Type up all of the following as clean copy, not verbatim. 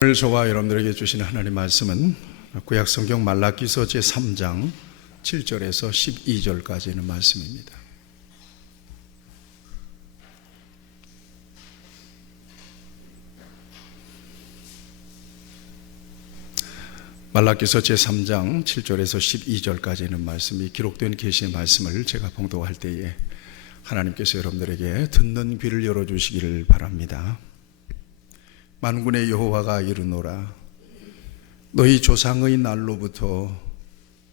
오늘 저와 여러분들에게 주시는 하나님의 말씀은 구약성경 말라기서 제3장 7절에서 12절까지 있는 말씀입니다. 말라기서 제3장 7절에서 12절까지 있는 말씀이 기록된 계시의 말씀을 제가 봉독할 때에 하나님께서 여러분들에게 듣는 귀를 열어주시기를 바랍니다. 만군의 여호와가 이르노라. 너희 조상의 날로부터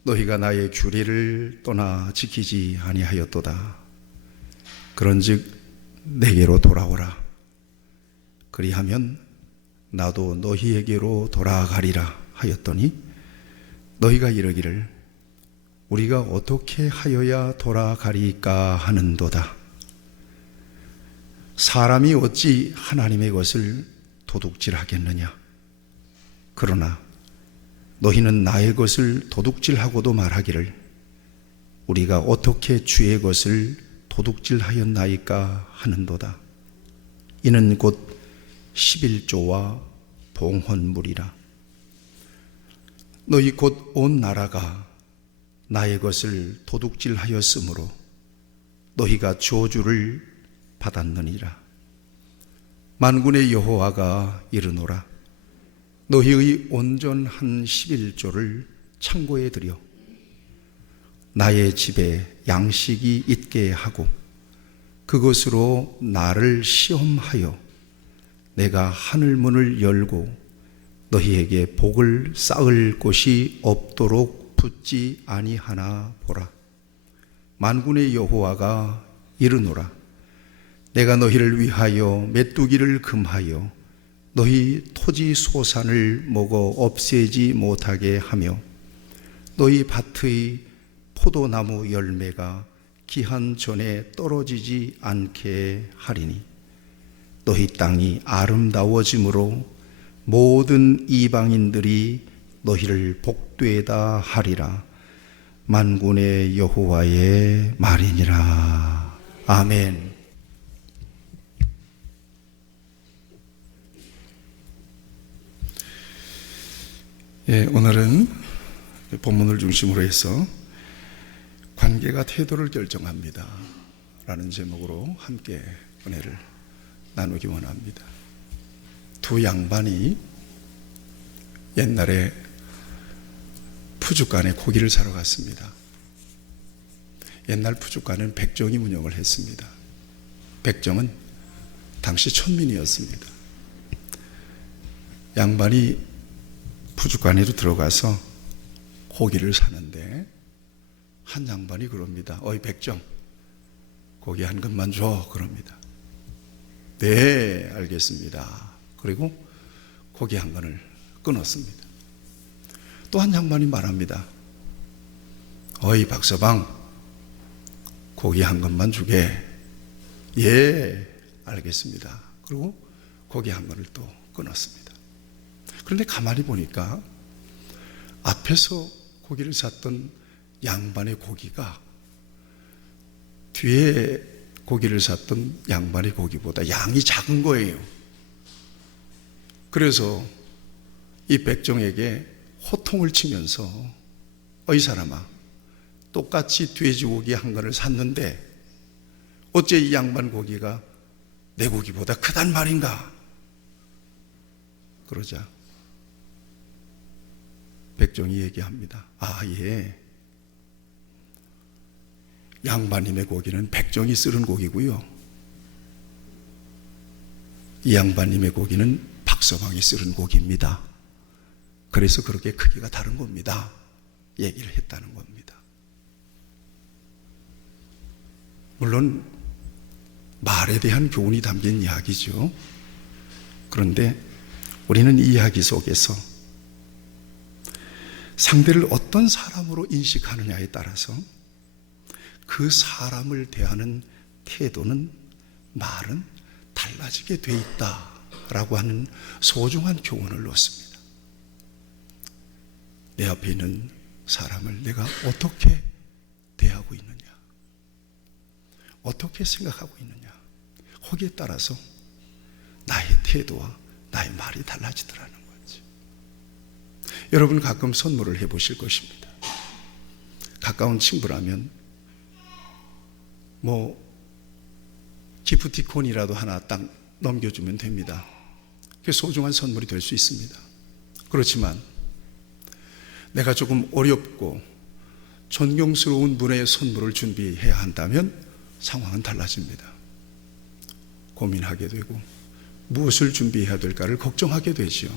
너희가 나의 규례를 떠나 지키지 아니하였도다. 그런즉 내게로 돌아오라. 그리하면 나도 너희에게로 돌아가리라 하였더니 너희가 이르기를 우리가 어떻게 하여야 돌아가리까 하는도다. 사람이 어찌 하나님의 것을 도둑질하겠느냐. 그러나 너희는 나의 것을 도둑질하고도 말하기를 우리가 어떻게 주의 것을 도둑질하였나이까 하는도다. 이는 곧 11조와 봉헌물이라. 너희 곧 온 나라가 나의 것을 도둑질하였으므로 너희가 저주를 받았느니라. 만군의 여호와가 이르노라. 너희의 온전한 11조를 창고에 들여 나의 집에 양식이 있게 하고 그것으로 나를 시험하여 내가 하늘 문을 열고 너희에게 복을 쌓을 곳이 없도록 붙지 아니하나 보라. 만군의 여호와가 이르노라. 내가 너희를 위하여 메뚜기를 금하여 너희 토지 소산을 먹어 없애지 못하게 하며 너희 밭의 포도나무 열매가 기한 전에 떨어지지 않게 하리니 너희 땅이 아름다워짐으로 모든 이방인들이 너희를 복되다 하리라. 만군의 여호와의 말이니라. 아멘. 오늘은 본문을 중심으로 해서 관계가 태도를 결정합니다 라는 제목으로 함께 은혜를 나누기 원합니다. 두 양반이 옛날에 푸주간에 고기를 사러 갔습니다. 옛날 푸주간은 백정이 운영을 했습니다. 백정은 당시 천민이었습니다. 양반이 푸주간에로 들어가서 고기를 사는데 한 양반이 그럽니다. 어이 백정, 고기 한 근만 줘. 그럽니다. 네, 알겠습니다. 그리고 고기 한 근을 끊었습니다. 또 한 양반이 말합니다. 어이 박서방, 고기 한 근만 주게. 예, 알겠습니다. 그리고 고기 한 근을 또 끊었습니다. 그런데 가만히 보니까 앞에서 고기를 샀던 양반의 고기가 뒤에 고기를 샀던 양반의 고기보다 양이 작은 거예요. 그래서 이 백정에게 호통을 치면서 어이 사람아, 똑같이 돼지고기 한 근을 샀는데 어째 이 양반 고기가 내 고기보다 크단 말인가? 그러자 백정이 얘기합니다. 아, 예. 양반님의 고기는 백정이 쓸은 고기고요. 이 양반님의 고기는 박서방이 쓸은 고기입니다. 그래서 그렇게 크기가 다른 겁니다. 얘기를 했다는 겁니다. 물론 말에 대한 교훈이 담긴 이야기죠. 그런데 우리는 이 이야기 속에서 상대를 어떤 사람으로 인식하느냐에 따라서 그 사람을 대하는 태도는, 말은 달라지게 돼 있다라고 하는 소중한 교훈을 얻습니다. 내 앞에 있는 사람을 내가 어떻게 대하고 있느냐, 어떻게 생각하고 있느냐, 거기에 따라서 나의 태도와 나의 말이 달라지더라는 거예요. 여러분 가끔 선물을 해보실 것입니다. 가까운 친구라면 기프티콘이라도 하나 딱 넘겨주면 됩니다. 그게 소중한 선물이 될 수 있습니다. 그렇지만 내가 조금 어렵고 존경스러운 분의 선물을 준비해야 한다면 상황은 달라집니다. 고민하게 되고 무엇을 준비해야 될까를 걱정하게 되죠.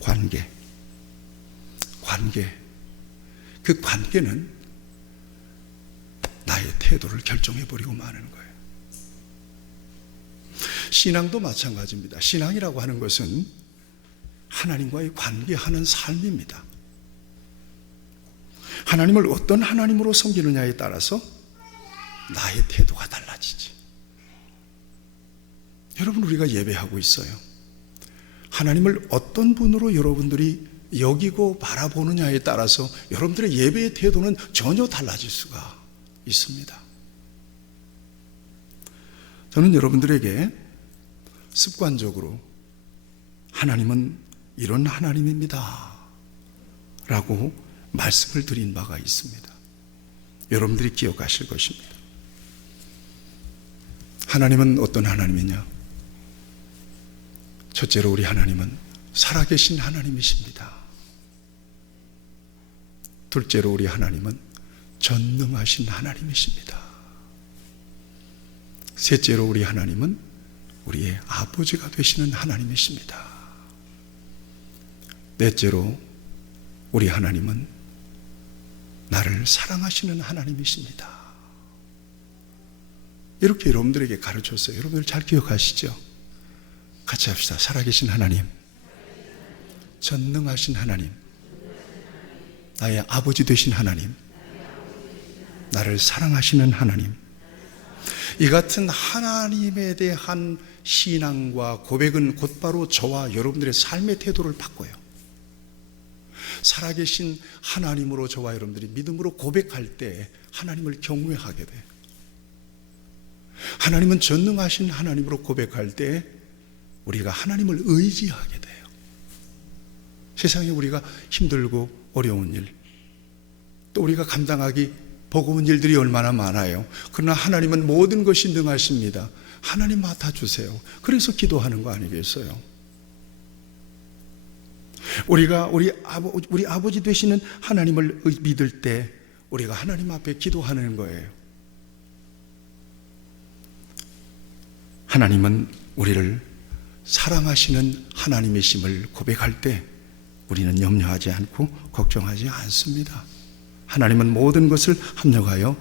관계. 그 관계는 나의 태도를 결정해버리고 마는 거예요. 신앙도 마찬가지입니다. 신앙이라고 하는 것은 하나님과의 관계하는 삶입니다. 하나님을 어떤 하나님으로 섬기느냐에 따라서 나의 태도가 달라지지. 여러분, 우리가 예배하고 있어요. 하나님을 어떤 분으로 여러분들이 여기고 바라보느냐에 따라서 여러분들의 예배의 태도는 전혀 달라질 수가 있습니다. 저는 여러분들에게 습관적으로 하나님은 이런 하나님입니다 라고 말씀을 드린 바가 있습니다. 여러분들이 기억하실 것입니다. 하나님은 어떤 하나님이냐? 첫째로 우리 하나님은 살아계신 하나님이십니다. 둘째로 우리 하나님은 전능하신 하나님이십니다. 셋째로 우리 하나님은 우리의 아버지가 되시는 하나님이십니다. 넷째로 우리 하나님은 나를 사랑하시는 하나님이십니다. 이렇게 여러분들에게 가르쳤어요. 여러분들 잘 기억하시죠? 같이 합시다. 살아계신 하나님, 전능하신 하나님, 나의 아버지 되신 하나님, 나를 사랑하시는 하나님. 이 같은 하나님에 대한 신앙과 고백은 곧바로 저와 여러분들의 삶의 태도를 바꿔요. 살아계신 하나님으로 저와 여러분들이 믿음으로 고백할 때 하나님을 경외하게 돼요. 하나님은 전능하신 하나님으로 고백할 때 우리가 하나님을 의지하게 돼요. 세상에 우리가 힘들고 어려운 일, 또 우리가 감당하기 버거운 일들이 얼마나 많아요. 그러나 하나님은 모든 것이 능하십니다. 하나님 맡아주세요. 그래서 기도하는 거 아니겠어요? 우리가 우리 아버지 되시는 하나님을 믿을 때 우리가 하나님 앞에 기도하는 거예요. 하나님은 우리를 사랑하시는 하나님이심을 고백할 때 우리는 염려하지 않고 걱정하지 않습니다. 하나님은 모든 것을 합력하여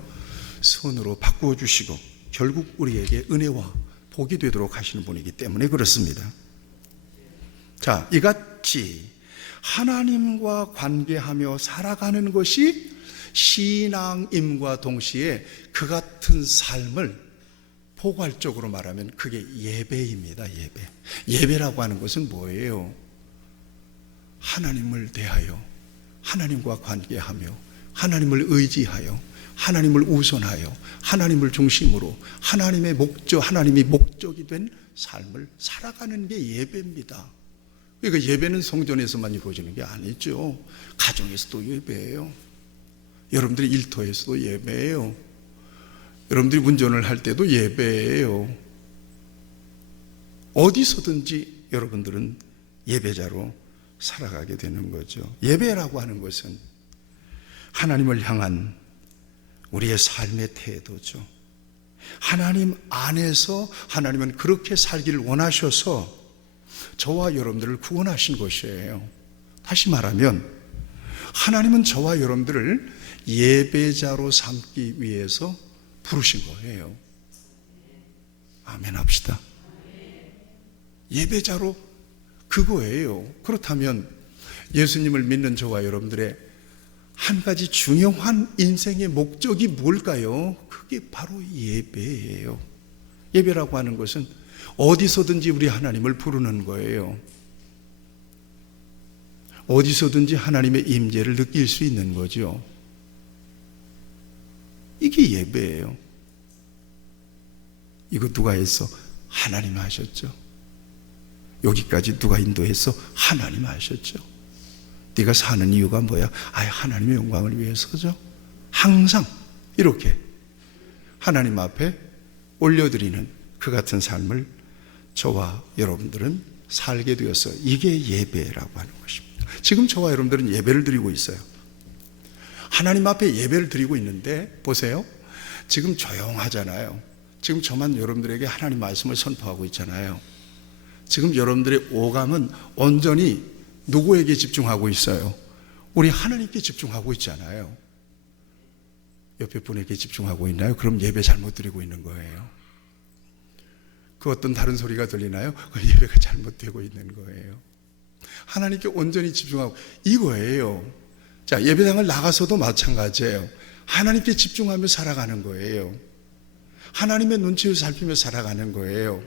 선으로 바꾸어 주시고 결국 우리에게 은혜와 복이 되도록 하시는 분이기 때문에 그렇습니다. 자, 이같이 하나님과 관계하며 살아가는 것이 신앙임과 동시에 그 같은 삶을 포괄적으로 말하면 그게 예배입니다. 예배라고 하는 것은 뭐예요? 하나님을 대하여, 하나님과 관계하며, 하나님을 의지하여, 하나님을 우선하여, 하나님을 중심으로 하나님의 목적, 하나님이 목적이 된 삶을 살아가는 게 예배입니다. 그러니까 예배는 성전에서만 이루어지는 게 아니죠. 가정에서도 예배예요. 여러분들이 일터에서도 예배예요. 여러분들이 운전을 할 때도 예배예요. 어디서든지 여러분들은 예배자로 살아가게 되는 거죠. 예배라고 하는 것은 하나님을 향한 우리의 삶의 태도죠. 하나님 안에서 하나님은 그렇게 살기를 원하셔서 저와 여러분들을 구원하신 것이에요. 다시 말하면 하나님은 저와 여러분들을 예배자로 삼기 위해서 부르신 거예요. 아멘 합시다. 예배자로 그거예요. 그렇다면 예수님을 믿는 저와 여러분들의 한 가지 중요한 인생의 목적이 뭘까요? 그게 바로 예배예요. 예배라고 하는 것은 어디서든지 우리 하나님을 부르는 거예요. 어디서든지 하나님의 임재를 느낄 수 있는 거죠. 이게 예배예요. 이거 누가 했어? 하나님 하셨죠. 여기까지 누가 인도해서? 하나님 하셨죠. 네가 사는 이유가 뭐야? 하나님의 영광을 위해서죠. 항상 이렇게 하나님 앞에 올려드리는 그 같은 삶을 저와 여러분들은 살게 되었어요. 이게 예배라고 하는 것입니다. 지금 저와 여러분들은 예배를 드리고 있어요. 하나님 앞에 예배를 드리고 있는데 보세요. 지금 조용하잖아요. 지금 저만 여러분들에게 하나님 말씀을 선포하고 있잖아요. 지금 여러분들의 오감은 온전히 누구에게 집중하고 있어요? 우리 하나님께 집중하고 있잖아요. 옆에 분에게 집중하고 있나요? 그럼 예배 잘못 드리고 있는 거예요. 그 어떤 다른 소리가 들리나요? 예배가 잘못되고 있는 거예요. 하나님께 온전히 집중하고 이거예요. 자, 예배당을 나가서도 마찬가지예요. 하나님께 집중하며 살아가는 거예요. 하나님의 눈치를 살피며 살아가는 거예요.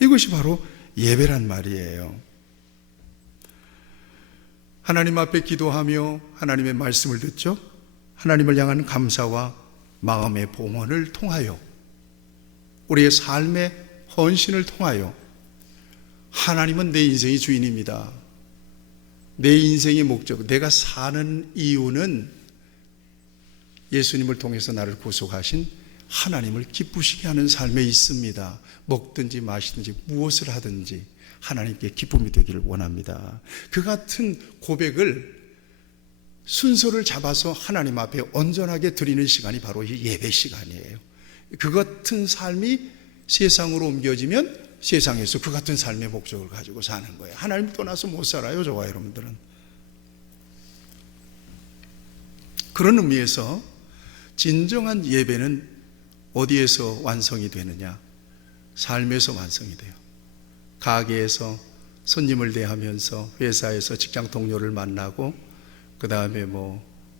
이것이 바로 예배란 말이에요. 하나님 앞에 기도하며 하나님의 말씀을 듣죠. 하나님을 향한 감사와 마음의 봉헌을 통하여 우리의 삶의 헌신을 통하여 하나님은 내 인생의 주인입니다. 내 인생의 목적, 내가 사는 이유는 예수님을 통해서 나를 구속하신 하나님을 기쁘시게 하는 삶에 있습니다. 먹든지 마시든지 무엇을 하든지 하나님께 기쁨이 되기를 원합니다. 그 같은 고백을 순서를 잡아서 하나님 앞에 온전하게 드리는 시간이 바로 이 예배 시간이에요. 그 같은 삶이 세상으로 옮겨지면 세상에서 그 같은 삶의 목적을 가지고 사는 거예요. 하나님 떠나서 못 살아요, 저와 여러분들은. 그런 의미에서 진정한 예배는 어디에서 완성이 되느냐? 삶에서 완성이 돼요. 가게에서 손님을 대하면서, 회사에서 직장 동료를 만나고, 그 다음에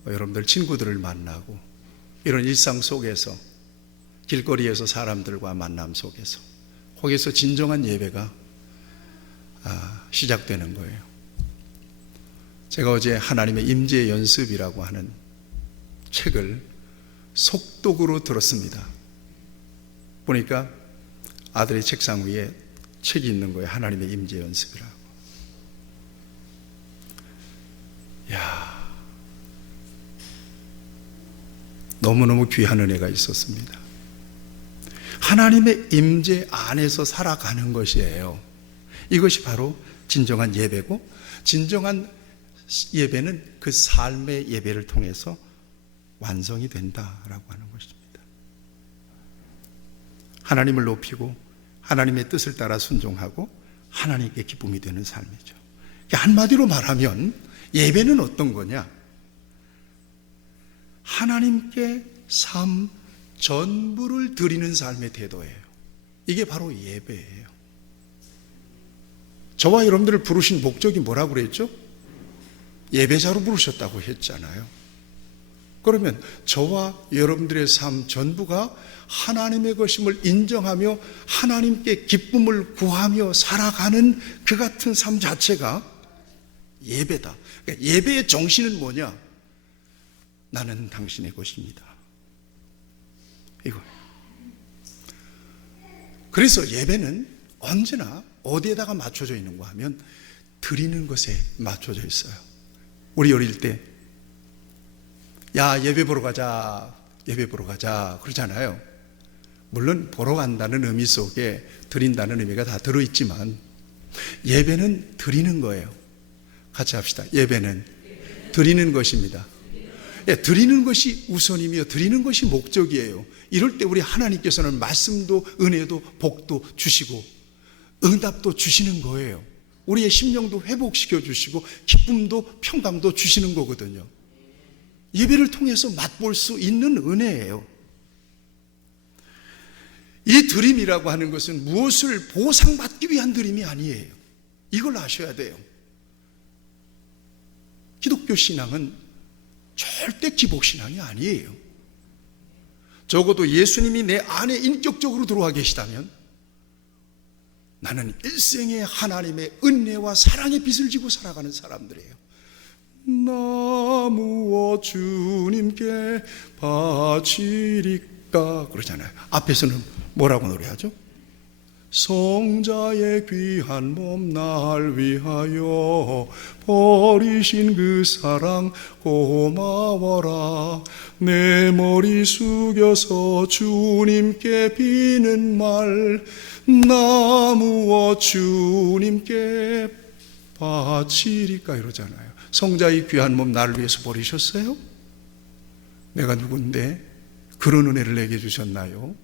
여러분들 친구들을 만나고, 이런 일상 속에서, 길거리에서 사람들과 만남 속에서, 거기서 진정한 예배가 시작되는 거예요. 제가 어제 하나님의 임재 연습이라고 하는 책을 속독으로 들었습니다. 보니까 아들의 책상 위에 책이 있는 거예요. 하나님의 임재 연습이라고. 너무너무 귀한 은혜가 있었습니다. 하나님의 임재 안에서 살아가는 것이에요. 이것이 바로 진정한 예배고, 진정한 예배는 그 삶의 예배를 통해서 완성이 된다라고 하는 것입니다. 하나님을 높이고 하나님의 뜻을 따라 순종하고 하나님께 기쁨이 되는 삶이죠. 한마디로 말하면 예배는 어떤 거냐? 하나님께 삶 전부를 드리는 삶의 태도예요. 이게 바로 예배예요. 저와 여러분들을 부르신 목적이 뭐라고 그랬죠? 예배자로 부르셨다고 했잖아요. 그러면 저와 여러분들의 삶 전부가 하나님의 것임을 인정하며 하나님께 기쁨을 구하며 살아가는 그 같은 삶 자체가 예배다. 그러니까 예배의 정신은 뭐냐? 나는 당신의 것입니다. 이거예요. 그래서 예배는 언제나 어디에다가 맞춰져 있는가 하면 드리는 것에 맞춰져 있어요. 우리 어릴 때 예배 보러 가자, 예배 보러 가자 그러잖아요. 물론 보러 간다는 의미 속에 드린다는 의미가 다 들어있지만 예배는 드리는 거예요. 같이 합시다. 예배는 드리는 것입니다. 드리는 것이 우선이며 드리는 것이 목적이에요. 이럴 때 우리 하나님께서는 말씀도 은혜도 복도 주시고 응답도 주시는 거예요. 우리의 심령도 회복시켜 주시고 기쁨도 평강도 주시는 거거든요. 예배를 통해서 맛볼 수 있는 은혜예요. 이 드림이라고 하는 것은 무엇을 보상받기 위한 드림이 아니에요. 이걸 아셔야 돼요. 기독교 신앙은 절대 기복신앙이 아니에요. 적어도 예수님이 내 안에 인격적으로 들어와 계시다면 나는 일생에 하나님의 은혜와 사랑의 빚을 지고 살아가는 사람들이에요. 나무와 주님께 바치리까 그러잖아요. 앞에서는 뭐라고 노래하죠? 성자의 귀한 몸 날 위하여 버리신 그 사랑 고마워라. 내 머리 숙여서 주님께 비는 말 나무어 주님께 바치리까 이러잖아요. 성자의 귀한 몸 나를 위해서 버리셨어요? 내가 누군데 그런 은혜를 내게 주셨나요?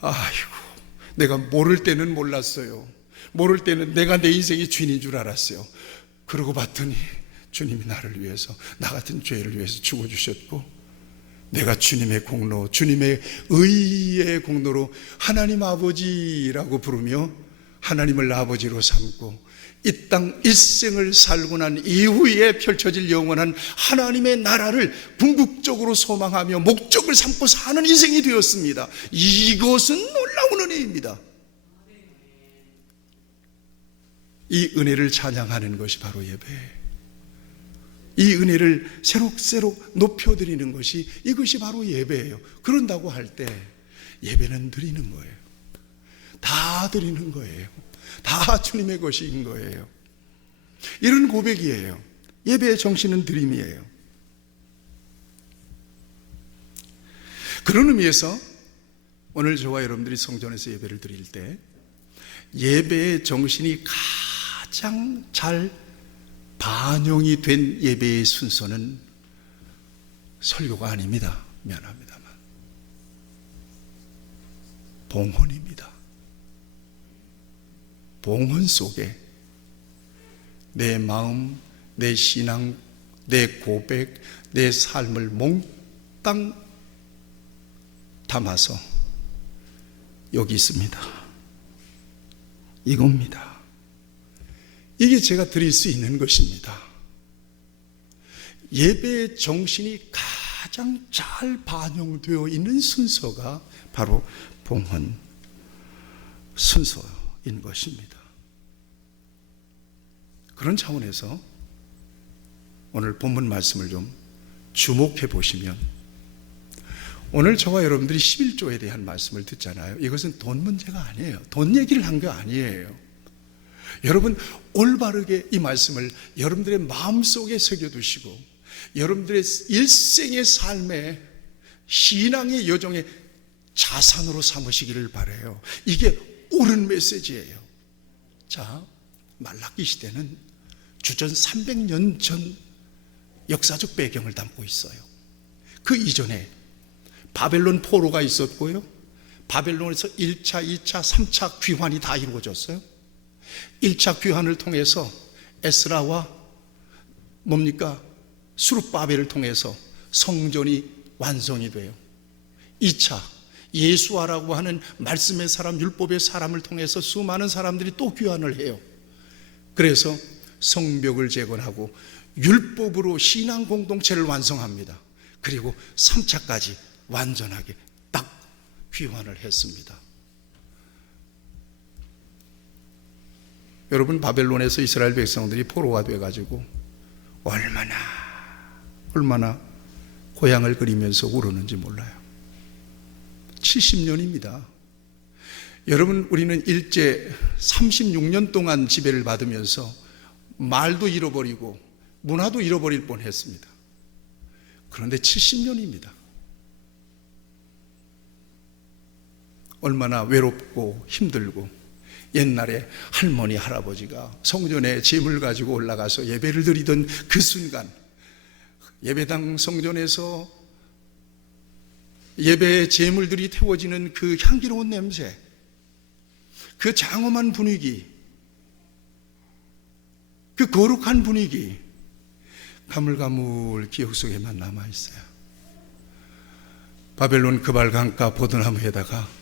아이고, 내가 모를 때는 몰랐어요. 모를 때는 내가 내 인생의 주인인 줄 알았어요. 그러고 봤더니 주님이 나를 위해서, 나 같은 죄를 위해서 죽어주셨고, 내가 주님의 공로, 주님의 의의 공로로 하나님 아버지라고 부르며 하나님을 아버지로 삼고 이 땅 일생을 살고 난 이후에 펼쳐질 영원한 하나님의 나라를 궁극적으로 소망하며 목적을 삼고 사는 인생이 되었습니다. 이것은 놀라운 은혜입니다. 이 은혜를 찬양하는 것이 바로 예배예요. 이 은혜를 새록새록 높여드리는 것이, 이것이 바로 예배예요. 그런다고 할 때 예배는 드리는 거예요. 다 드리는 거예요. 다 주님의 것인 거예요. 이런 고백이에요. 예배의 정신은 드림이에요. 그런 의미에서 오늘 저와 여러분들이 성전에서 예배를 드릴 때 예배의 정신이 가장 잘 반영이 된 예배의 순서는 설교가 아닙니다. 미안합니다만 봉헌입니다. 봉헌 속에 내 마음, 내 신앙, 내 고백, 내 삶을 몽땅 담아서 여기 있습니다. 이겁니다. 이게 제가 드릴 수 있는 것입니다. 예배의 정신이 가장 잘 반영되어 있는 순서가 바로 봉헌 순서인 것입니다. 그런 차원에서 오늘 본문 말씀을 좀 주목해 보시면, 오늘 저와 여러분들이 11조에 대한 말씀을 듣잖아요. 이것은 돈 문제가 아니에요. 돈 얘기를 한 거 아니에요. 여러분, 올바르게 이 말씀을 여러분들의 마음속에 새겨두시고 여러분들의 일생의 삶에 신앙의 여정의 자산으로 삼으시기를 바라요. 이게 옳은 메시지예요. 자, 말라기 시대는 주전 300년 전 역사적 배경을 담고 있어요. 그 이전에 바벨론 포로가 있었고요. 바벨론에서 1차, 2차, 3차 귀환이 다 이루어졌어요. 1차 귀환을 통해서 에스라와 수룹바벨을 통해서 성전이 완성이 돼요. 2차 예수아라고 하는 말씀의 사람, 율법의 사람을 통해서 수많은 사람들이 또 귀환을 해요. 그래서 성벽을 재건하고 율법으로 신앙 공동체를 완성합니다. 그리고 3차까지 완전하게 딱 귀환을 했습니다. 여러분, 바벨론에서 이스라엘 백성들이 포로가 돼가지고 얼마나 고향을 그리면서 울었는지 몰라요. 70년입니다. 여러분, 우리는 일제 36년 동안 지배를 받으면서 말도 잃어버리고 문화도 잃어버릴 뻔했습니다. 그런데 70년입니다. 얼마나 외롭고 힘들고, 옛날에 할머니, 할아버지가 성전에 제물 가지고 올라가서 예배를 드리던 그 순간, 예배당 성전에서 예배의 제물들이 태워지는 그 향기로운 냄새, 그 장엄한 분위기, 그 거룩한 분위기, 가물가물 기억 속에만 남아있어요. 바벨론 그발 강가 보드나무에다가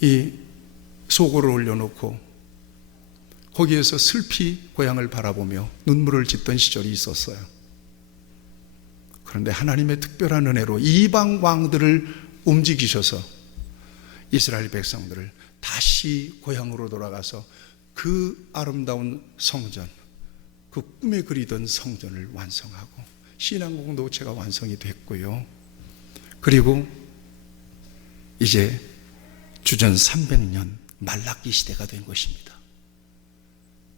이 소고를 올려놓고 거기에서 슬피 고향을 바라보며 눈물을 짓던 시절이 있었어요. 그런데 하나님의 특별한 은혜로 이방 왕들을 움직이셔서 이스라엘 백성들을 다시 고향으로 돌아가서 그 아름다운 성전, 그 꿈에 그리던 성전을 완성하고 신앙 공동체가 완성이 됐고요. 그리고 이제 주전 300년 말라기 시대가 된 것입니다.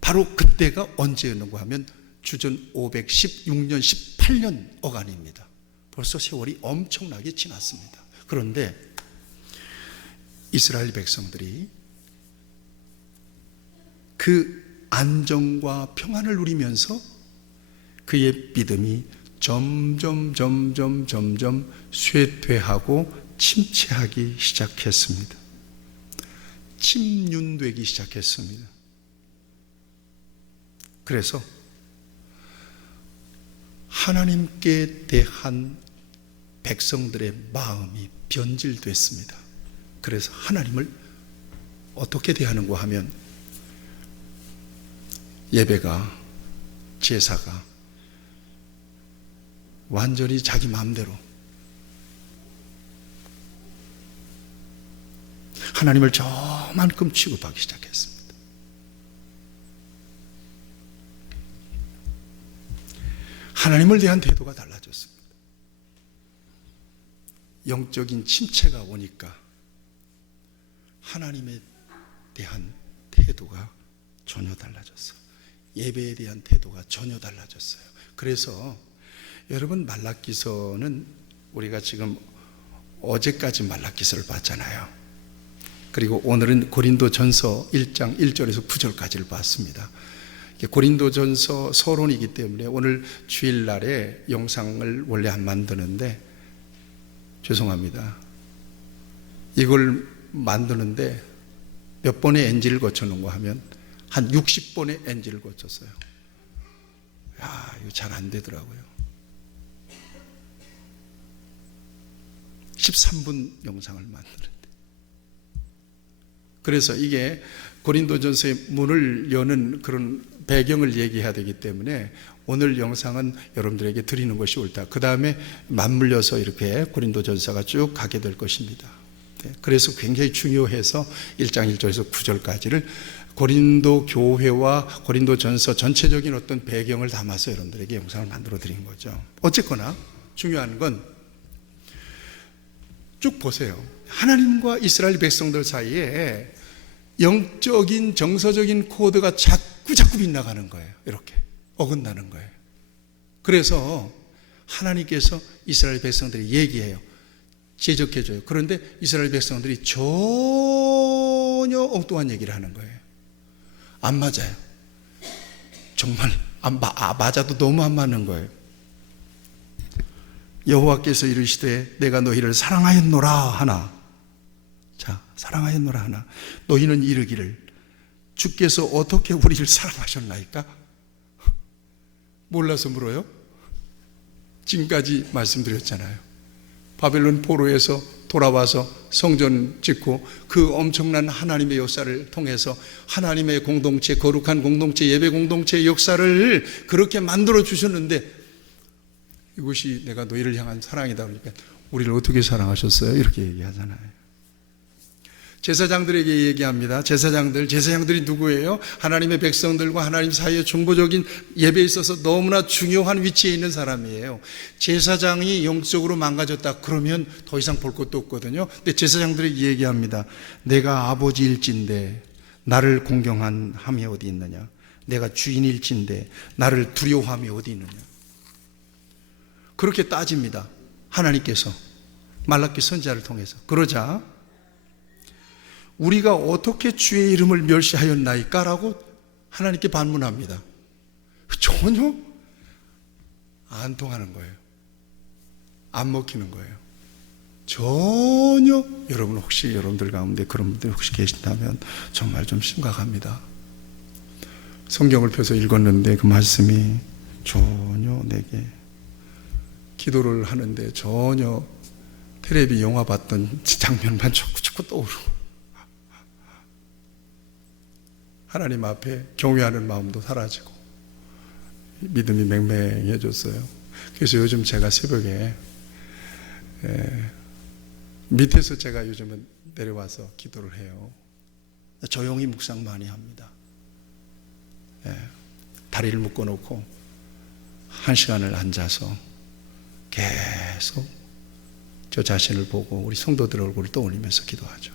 바로 그때가 언제였는가 하면 주전 516년 18년 어간입니다. 벌써 세월이 엄청나게 지났습니다. 그런데 이스라엘 백성들이 그 안정과 평안을 누리면서 그의 믿음이 점점 쇠퇴하고 침체하기 시작했습니다. 침륜되기 시작했습니다. 그래서 하나님께 대한 백성들의 마음이 변질됐습니다. 그래서 하나님을 어떻게 대하는가 하면 예배가, 제사가 완전히 자기 마음대로 하나님을 저만큼 취급하기 시작했습니다. 하나님을 대한 태도가 달라졌습니다. 영적인 침체가 오니까 하나님에 대한 태도가 전혀 달라졌어요. 예배에 대한 태도가 전혀 달라졌어요. 그래서 여러분, 말라기서는 우리가 지금 어제까지 말라기서를 봤잖아요. 그리고 오늘은 고린도전서 1장 1절에서 9절까지를 봤습니다. 고린도전서 서론이기 때문에 오늘 주일날에 영상을 원래 안 만드는데 죄송합니다. 이걸 만드는데 몇 번의 NG를 거쳤는가 하면 한 60번의 NG를 거쳤어요. 야, 이거 잘 안 되더라고요. 13분 영상을 만드는데. 그래서 이게 고린도전서의 문을 여는 그런 배경을 얘기해야 되기 때문에 오늘 영상은 여러분들에게 드리는 것이 옳다. 그 다음에 맞물려서 이렇게 고린도전서가 쭉 가게 될 것입니다. 그래서 굉장히 중요해서 1장 1절에서 9절까지를 고린도 교회와 고린도전서 전체적인 어떤 배경을 담아서 여러분들에게 영상을 만들어 드린 거죠. 어쨌거나 중요한 건 쭉 보세요. 하나님과 이스라엘 백성들 사이에 영적인 정서적인 코드가 자꾸 빗나가는 거예요. 이렇게 어긋나는 거예요. 그래서 하나님께서 이스라엘 백성들이 얘기해요. 제적해줘요. 그런데 이스라엘 백성들이 전혀 엉뚱한 얘기를 하는 거예요. 안 맞아요. 정말 맞아도 너무 안 맞는 거예요. 여호와께서 이르시되 내가 너희를 사랑하였노라 하나. 자, 사랑하였노라 하나. 너희는 이르기를 주께서 어떻게 우리를 사랑하셨나이까? 몰라서 물어요? 지금까지 말씀드렸잖아요. 바벨론 포로에서 돌아와서 성전 짓고 그 엄청난 하나님의 역사를 통해서 하나님의 공동체, 거룩한 공동체, 예배 공동체의 역사를 그렇게 만들어 주셨는데 이것이 내가 너희를 향한 사랑이다 그러니까 우리를 어떻게 사랑하셨어요? 이렇게 얘기하잖아요. 제사장들에게 얘기합니다. 제사장들이 누구예요? 하나님의 백성들과 하나님 사이의 중보적인 예배에 있어서 너무나 중요한 위치에 있는 사람이에요. 제사장이 영적으로 망가졌다 그러면 더 이상 볼 것도 없거든요. 근데 제사장들이 얘기합니다. 내가 아버지일진데 나를 공경한 함이 어디 있느냐? 내가 주인일진데 나를 두려워함이 어디 있느냐? 그렇게 따집니다. 하나님께서 말라기 선지자를 통해서. 그러자 우리가 어떻게 주의 이름을 멸시하였나이까? 라고 하나님께 반문합니다. 전혀 안 통하는 거예요. 안 먹히는 거예요. 전혀. 여러분 혹시 여러분들 가운데 그런 분들 혹시 계신다면 정말 좀 심각합니다. 성경을 펴서 읽었는데 그 말씀이 전혀 내게 기도를 하는데 전혀 텔레비 영화 봤던 장면만 자꾸 떠오르고 하나님 앞에 경외하는 마음도 사라지고 믿음이 맹맹해졌어요. 그래서 요즘 제가 새벽에 밑에서 제가 요즘은 내려와서 기도를 해요. 조용히 묵상 많이 합니다. 다리를 묶어놓고 1시간을 앉아서 계속 저 자신을 보고 우리 성도들 얼굴을 떠올리면서 기도하죠.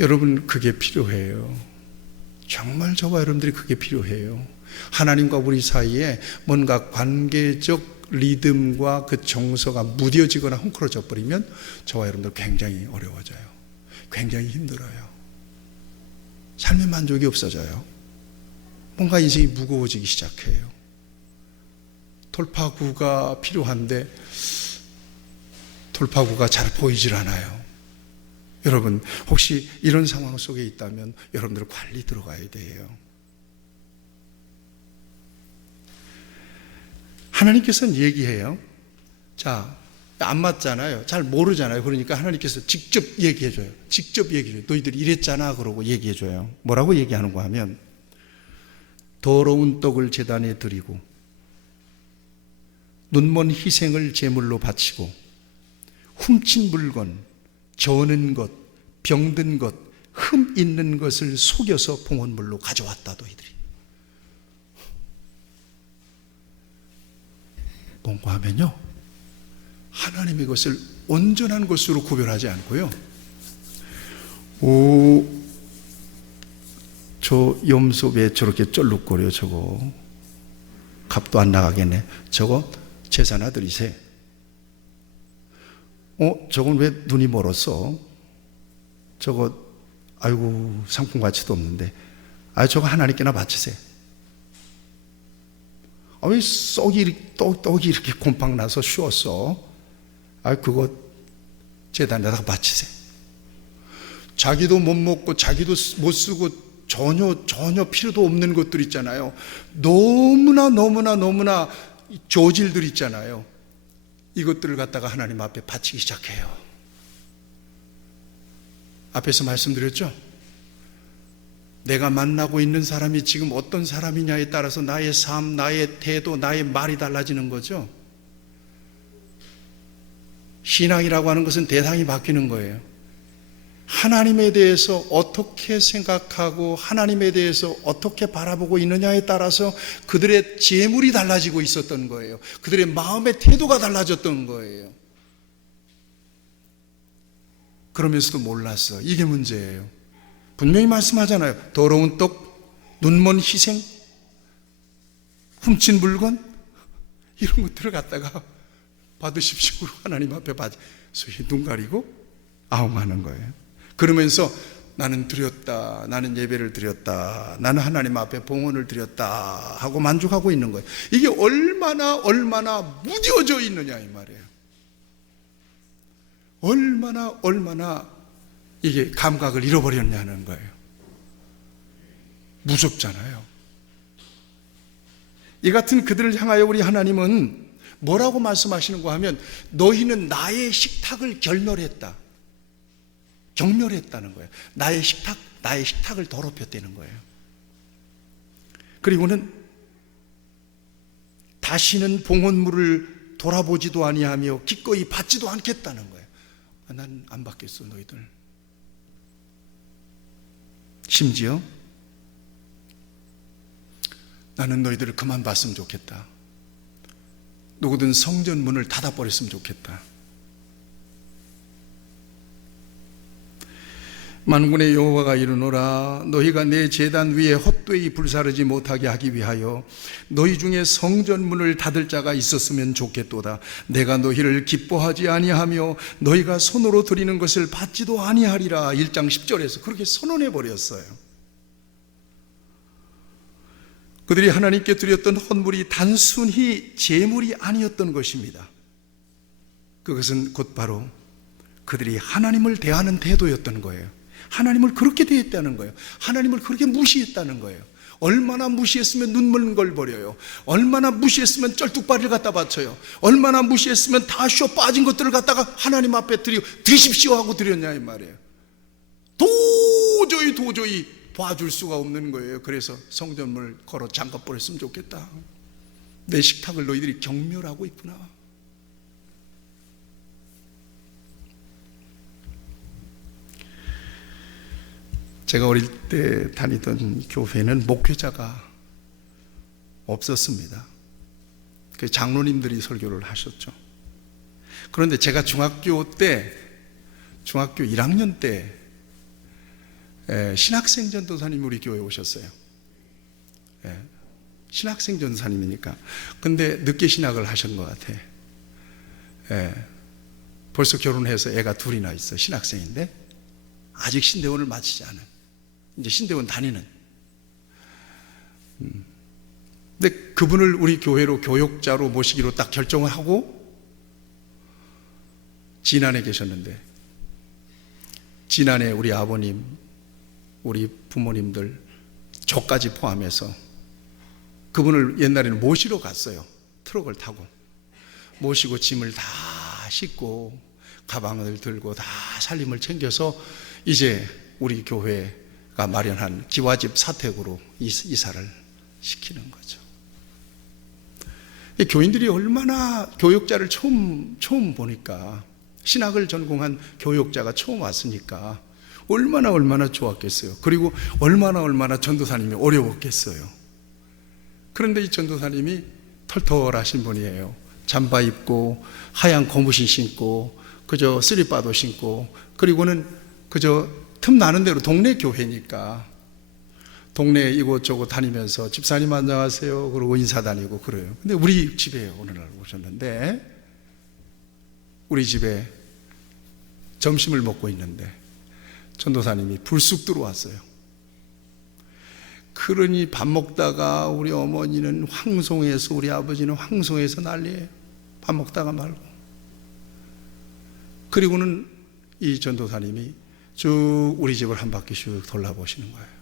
여러분, 그게 필요해요. 정말 저와 여러분들이 그게 필요해요. 하나님과 우리 사이에 뭔가 관계적 리듬과 그 정서가 무뎌지거나 헝클어져 버리면 저와 여러분들 굉장히 어려워져요. 굉장히 힘들어요. 삶의 만족이 없어져요. 뭔가 인생이 무거워지기 시작해요. 돌파구가 필요한데 돌파구가 잘 보이질 않아요. 여러분, 혹시 이런 상황 속에 있다면 여러분들 관리 들어가야 돼요. 하나님께서는 얘기해요. 자, 안 맞잖아요. 잘 모르잖아요. 그러니까 하나님께서 직접 얘기해줘요. 직접 얘기해줘요. 너희들이 이랬잖아. 그러고 얘기해줘요. 뭐라고 얘기하는가 하면, 더러운 떡을 제단에 드리고 눈먼 희생을 제물로 바치고 훔친 물건, 저는 것, 병든 것, 흠 있는 것을 속여서 봉헌물로 가져왔다. 너희들이 뭔가 하면요, 하나님의 것을 온전한 것으로 구별하지 않고요, 저 염소 왜 저렇게 쩔룩거려, 저거 값도 안 나가겠네, 저거 제사나 드리세. 저건 왜 눈이 멀었어, 저거 아이고 상품 가치도 없는데, 저거 하나님께나 바치세. 왜 떡이 이렇게 곰팡 나서 쉬웠어? 그거 제단에다가 바치세. 자기도 못 먹고 자기도 못 쓰고 전혀 필요도 없는 것들 있잖아요. 너무나 저질들 있잖아요. 이것들을 갖다가 하나님 앞에 바치기 시작해요. 앞에서 말씀드렸죠? 내가 만나고 있는 사람이 지금 어떤 사람이냐에 따라서 나의 삶, 나의 태도, 나의 말이 달라지는 거죠. 신앙이라고 하는 것은 대상이 바뀌는 거예요. 하나님에 대해서 어떻게 생각하고 하나님에 대해서 어떻게 바라보고 있느냐에 따라서 그들의 재물이 달라지고 있었던 거예요. 그들의 마음의 태도가 달라졌던 거예요. 그러면서도 몰랐어. 이게 문제예요. 분명히 말씀하잖아요. 더러운 떡, 눈먼 희생, 훔친 물건, 이런 것들을 갖다가 받으십시오. 하나님 앞에 소위 눈 가리고 아웅하는 거예요. 그러면서 나는 드렸다, 나는 예배를 드렸다, 나는 하나님 앞에 봉헌을 드렸다 하고 만족하고 있는 거예요. 이게 얼마나 무뎌져 있느냐 이 말이에요. 얼마나 이게 감각을 잃어버렸냐는 거예요. 무섭잖아요. 이 같은 그들을 향하여 우리 하나님은 뭐라고 말씀하시는가 하면, 너희는 나의 식탁을 경멸했다는 거예요. 나의 식탁을 더럽혔다는 거예요. 그리고는 다시는 봉헌물을 돌아보지도 아니하며 기꺼이 받지도 않겠다는 거예요. 난 안 받겠어, 너희들. 심지어 나는 너희들을 그만 봤으면 좋겠다. 누구든 성전 문을 닫아버렸으면 좋겠다. 만군의 여호와가 이르노라, 너희가 내 제단 위에 헛되이 불사르지 못하게 하기 위하여 너희 중에 성전 문을 닫을 자가 있었으면 좋겠도다. 내가 너희를 기뻐하지 아니하며 너희가 손으로 드리는 것을 받지도 아니하리라. 1장 10절에서 그렇게 선언해 버렸어요. 그들이 하나님께 드렸던 헌물이 단순히 제물이 아니었던 것입니다. 그것은 곧바로 그들이 하나님을 대하는 태도였던 거예요. 하나님을 그렇게 대했다는 거예요. 하나님을 그렇게 무시했다는 거예요. 얼마나 무시했으면 눈먼 걸 버려요. 얼마나 무시했으면 쩔뚝발을 갖다 바쳐요. 얼마나 무시했으면 다 쉬어 빠진 것들을 갖다가 하나님 앞에 드리고 드십시오 하고 드렸냐 이 말이에요. 도저히 봐줄 수가 없는 거예요. 그래서 성전문을 걸어 잠가버렸으면 좋겠다. 내 식탁을 너희들이 경멸하고 있구나. 제가 어릴 때 다니던 교회는 목회자가 없었습니다. 그 장로님들이 설교를 하셨죠. 그런데 제가 중학교 1학년 때 신학생 전도사님이 우리 교회에 오셨어요. 신학생 전도사님이니까. 근데 늦게 신학을 하신 것 같아. 벌써 결혼해서 애가 둘이나 있어. 신학생인데 아직 신대원을 마치지 않은, 이제 신대원 다니는. 근데 그분을 우리 교회로 교역자로 모시기로 딱 결정을 하고 진안에 계셨는데, 진안에 우리 아버님, 우리 부모님들, 저까지 포함해서 그분을 옛날에는 모시러 갔어요. 트럭을 타고 모시고 짐을 다 싣고 가방을 들고 다 살림을 챙겨서 이제 우리 교회가 마련한 기와집 사택으로 이사를 시키는 거죠. 교인들이 얼마나 교역자를 처음 보니까, 신학을 전공한 교역자가 처음 왔으니까 얼마나 좋았겠어요. 그리고 얼마나 전도사님이 어려웠겠어요. 그런데 이 전도사님이 털털하신 분이에요. 잠바 입고 하얀 고무신 신고 그저 쓰리바도 신고, 그리고는 그저 틈나는 대로 동네 교회니까 동네 이곳저곳 다니면서 집사님 안녕하세요 그러고 인사 다니고 그래요. 근데 우리 집에 어느 날 오셨는데, 우리 집에 점심을 먹고 있는데 전도사님이 불쑥 들어왔어요. 그러니 밥 먹다가 우리 어머니는 황송해서, 우리 아버지는 황송해서 난리예요. 밥 먹다가 말고. 그리고는 이 전도사님이 쭉 우리 집을 한 바퀴 쭉 돌아보시는 거예요.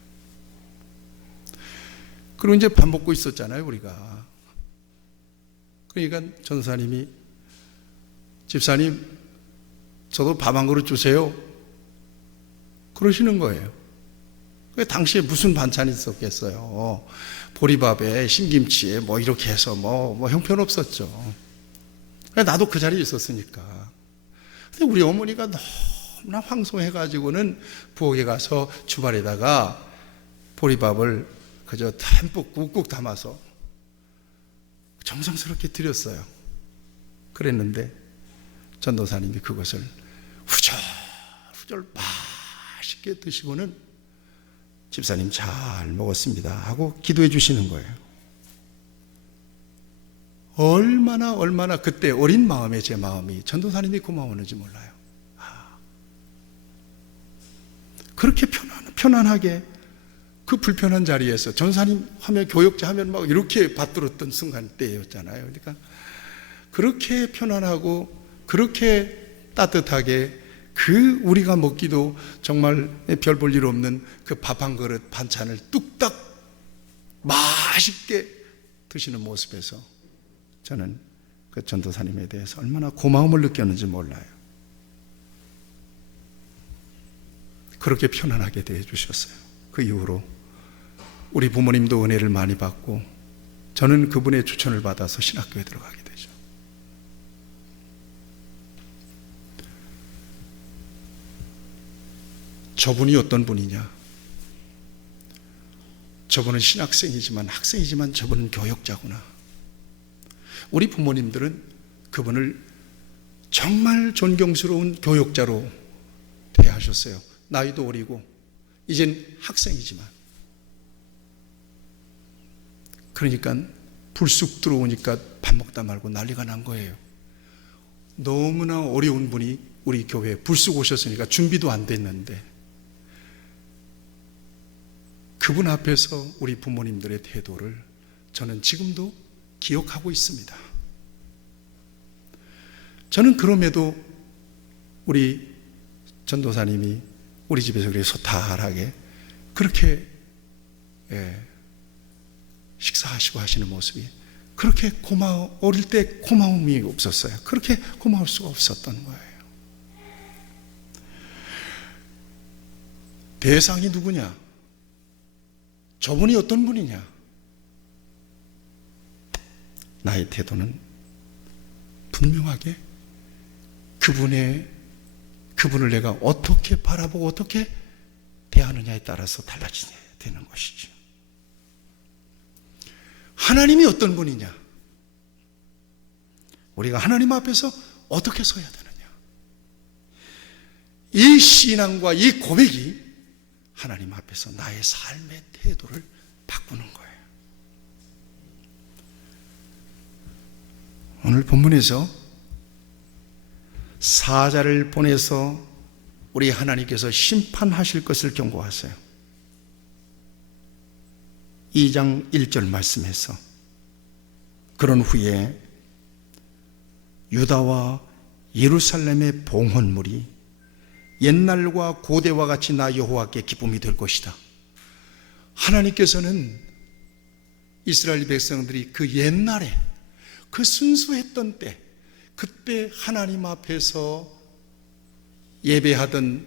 그리고 이제 밥 먹고 있었잖아요, 우리가. 그러니까 전도사님이, 집사님 저도 밥 한 그릇 주세요 그러시는 거예요. 당시에 무슨 반찬이 있었겠어요. 보리밥에 신김치에 뭐 이렇게 해서 뭐 형편없었죠. 나도 그 자리에 있었으니까. 근데 우리 어머니가 너무나 황송해가지고는 부엌에 가서 주발에다가 보리밥을 그저 듬뿍 꾹꾹 담아서 정성스럽게 드렸어요. 그랬는데 전도사님이 그것을 후절후절 맛있게 드시고는 집사님 잘 먹었습니다 하고 기도해 주시는 거예요. 얼마나 그때 어린 마음에 제 마음이 전도사님이 고마웠는지 몰라요. 그렇게 편안하게 그 불편한 자리에서 전도사님 하면, 교역자 하면 막 이렇게 받들었던 순간 때였잖아요. 그러니까 그렇게 편안하고 그렇게 따뜻하게, 그 우리가 먹기도 정말 별 볼 일 없는 그 밥 한 그릇 반찬을 뚝딱 맛있게 드시는 모습에서 저는 그 전도사님에 대해서 얼마나 고마움을 느꼈는지 몰라요. 그렇게 편안하게 대해 주셨어요. 그 이후로 우리 부모님도 은혜를 많이 받고 저는 그분의 추천을 받아서 신학교에 들어가게 되죠. 저분이 어떤 분이냐? 저분은 신학생이지만, 학생이지만 저분은 교역자구나. 우리 부모님들은 그분을 정말 존경스러운 교역자로 대하셨어요. 나이도 어리고 이젠 학생이지만. 그러니까 불쑥 들어오니까 밥 먹다 말고 난리가 난 거예요. 너무나 어려운 분이 우리 교회에 불쑥 오셨으니까 준비도 안 됐는데, 그분 앞에서 우리 부모님들의 태도를 저는 지금도 기억하고 있습니다. 저는 그럼에도 우리 전도사님이 우리 집에서 그렇게 소탈하게 그렇게 식사하시고 하시는 모습이 그렇게 어릴 때 고마움이 없었어요. 그렇게 고마울 수가 없었던 거예요. 대상이 누구냐? 저분이 어떤 분이냐? 나의 태도는 분명하게 그분을 내가 어떻게 바라보고 어떻게 대하느냐에 따라서 달라지게 되는 것이죠. 하나님이 어떤 분이냐? 우리가 하나님 앞에서 어떻게 서야 되느냐? 이 신앙과 이 고백이 하나님 앞에서 나의 삶의 태도를 바꾸는 거예요. 오늘 본문에서 사자를 보내서 우리 하나님께서 심판하실 것을 경고하세요. 2장 1절 말씀에서 그런 후에 유다와 예루살렘의 봉헌물이 옛날과 고대와 같이 나 여호와께 기쁨이 될 것이다. 하나님께서는 이스라엘 백성들이 그 옛날에 그 순수했던 때, 그때 하나님 앞에서 예배하던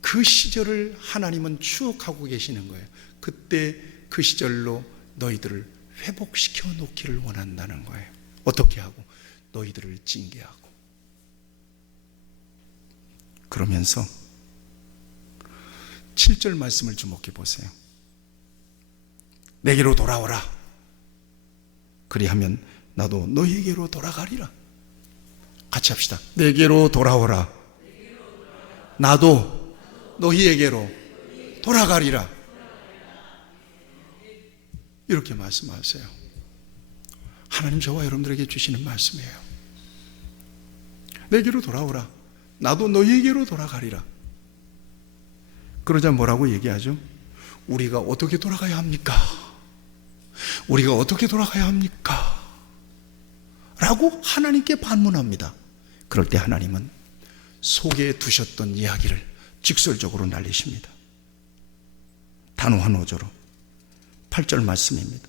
그 시절을 하나님은 추억하고 계시는 거예요. 그때 그 시절로 너희들을 회복시켜 놓기를 원한다는 거예요. 어떻게 하고? 너희들을 징계하고. 그러면서 7절 말씀을 주목해 보세요. 내게로 돌아오라. 그리하면 나도 너희에게로 돌아가리라. 같이 합시다. 내게로 돌아오라. 나도 너희에게로 돌아가리라. 이렇게 말씀하세요. 하나님 저와 여러분들에게 주시는 말씀이에요. 내게로 돌아오라. 나도 너희에게로 돌아가리라. 그러자 뭐라고 얘기하죠? 우리가 어떻게 돌아가야 합니까? 우리가 어떻게 돌아가야 합니까? 라고 하나님께 반문합니다. 그럴 때 하나님은 속에 두셨던 이야기를 직설적으로 날리십니다. 단호한 어조로 8절 말씀입니다.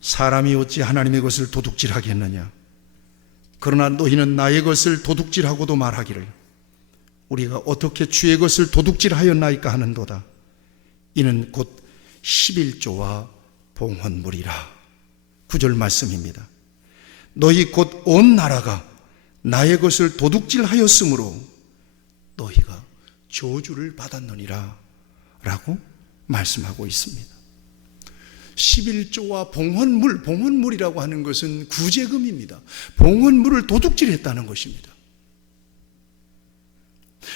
사람이 어찌 하나님의 것을 도둑질하겠느냐? 그러나 너희는 나의 것을 도둑질하고도 말하기를 우리가 어떻게 주의 것을 도둑질하였나이까 하는도다. 이는 곧 11조와 봉헌물이라. 9절 말씀입니다. 너희 곧 온 나라가 나의 것을 도둑질하였으므로 너희가 저주를 받았느니라 라고 말씀하고 있습니다. 11조와 봉헌물, 봉헌물이라고 하는 것은 구제금입니다. 봉헌물을 도둑질했다는 것입니다.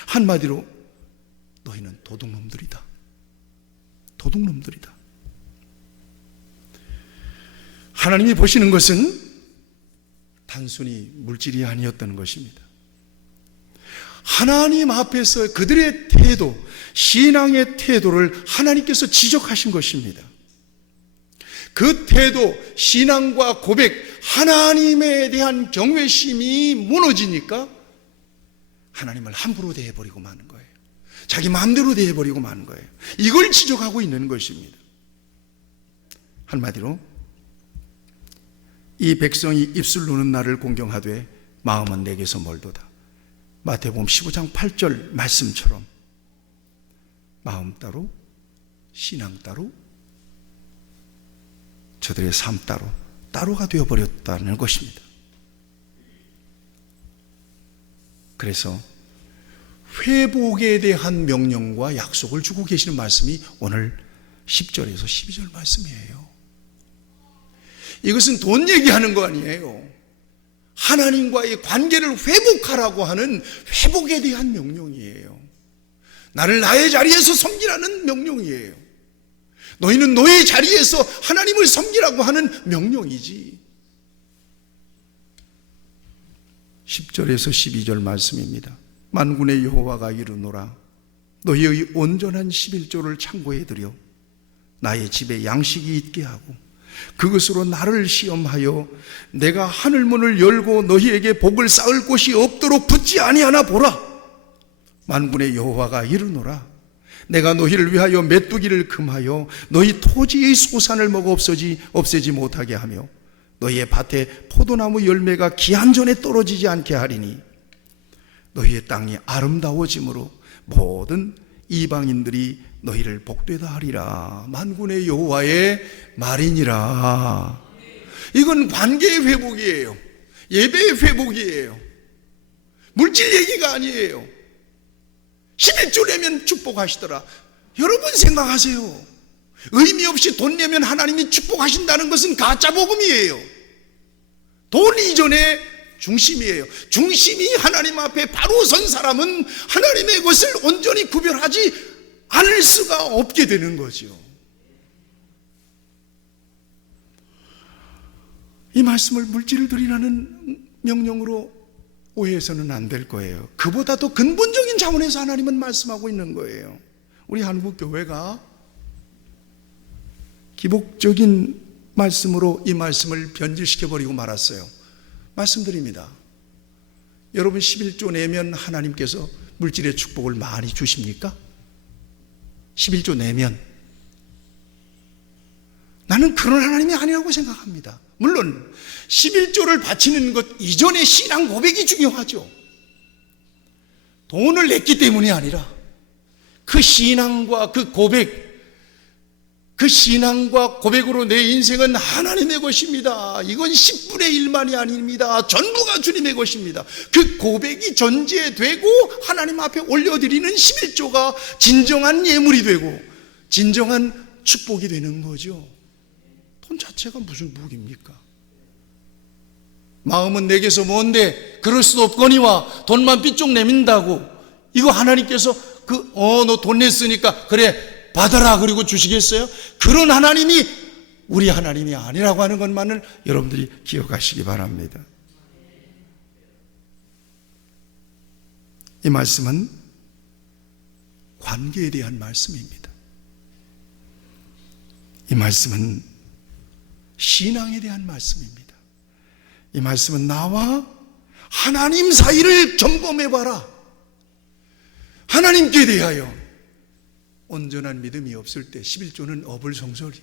한마디로 너희는 도둑놈들이다. 도둑놈들이다. 하나님이 보시는 것은 단순히 물질이 아니었던 것입니다. 하나님 앞에서 그들의 태도, 신앙의 태도를 하나님께서 지적하신 것입니다. 그 태도, 신앙과 고백, 하나님에 대한 경외심이 무너지니까 하나님을 함부로 대해버리고 마는 거예요. 자기 마음대로 대해버리고 마는 거예요. 이걸 지적하고 있는 것입니다. 한마디로 이 백성이 입술 누는 나를 공경하되 마음은 내게서 멀도다. 마태복음 15장 8절 말씀처럼 마음 따로, 신앙 따로, 저들의 삶 따로, 따로가 되어버렸다는 것입니다. 그래서 회복에 대한 명령과 약속을 주고 계시는 말씀이 오늘 10절에서 12절 말씀이에요. 이것은 돈 얘기하는 거 아니에요. 하나님과의 관계를 회복하라고 하는 회복에 대한 명령이에요. 나를 나의 자리에서 섬기라는 명령이에요. 너희는 너의 자리에서 하나님을 섬기라고 하는 명령이지. 10절에서 12절 말씀입니다. 만군의 여호와가 이르노라. 너희의 온전한 11조를 창고에 들여 나의 집에 양식이 있게 하고 그것으로 나를 시험하여 내가 하늘문을 열고 너희에게 복을 쌓을 곳이 없도록 붙지 아니하나 보라. 만군의 여호와가 이르노라. 내가 너희를 위하여 메뚜기를 금하여 너희 토지의 소산을 먹어 없애지 못하게 하며 너희의 밭에 포도나무 열매가 기한 전에 떨어지지 않게 하리니 너희의 땅이 아름다워짐으로 모든 이방인들이 너희를 복되다 하리라. 만군의 여호와의 말이니라. 이건 관계의 회복이에요. 예배의 회복이에요. 물질 얘기가 아니에요. 11조 내면 축복하시더라. 여러분 생각하세요. 의미 없이 돈 내면 하나님이 축복하신다는 것은 가짜 복음이에요. 돈 이전에 중심이에요. 중심이 하나님 앞에 바로 선 사람은 하나님의 것을 온전히 구별하지 않을 수가 없게 되는 거죠. 이 말씀을 물질을 드리라는 명령으로 오해해서는 안 될 거예요. 그보다 더 근본적인 차원에서 하나님은 말씀하고 있는 거예요. 우리 한국 교회가 기복적인 말씀으로 이 말씀을 변질시켜버리고 말았어요. 말씀드립니다. 여러분 11조 내면 하나님께서 물질의 축복을 많이 주십니까? 11조 내면. 나는 그런 하나님이 아니라고 생각합니다. 물론 11조를 바치는 것 이전의 신앙 고백이 중요하죠. 돈을 냈기 때문이 아니라 그 신앙과 그 고백, 그 신앙과 고백으로 내 인생은 하나님의 것입니다. 이건 10분의 1만이 아닙니다. 전부가 주님의 것입니다. 그 고백이 전제되고 하나님 앞에 올려드리는 11조가 진정한 예물이 되고 진정한 축복이 되는 거죠. 돈 자체가 무슨 무기입니까? 마음은 내게서 먼데 그럴 수도 없거니와 돈만 삐쭉 내민다고 이거 하나님께서 너 돈 냈으니까 그래 받아라 그리고 주시겠어요? 그런 하나님이 우리 하나님이 아니라고 하는 것만을 여러분들이 기억하시기 바랍니다. 이 말씀은 관계에 대한 말씀입니다. 이 말씀은 신앙에 대한 말씀입니다. 이 말씀은 나와 하나님 사이를 점검해봐라. 하나님께 대하여 온전한 믿음이 없을 때 11조는 어불성설이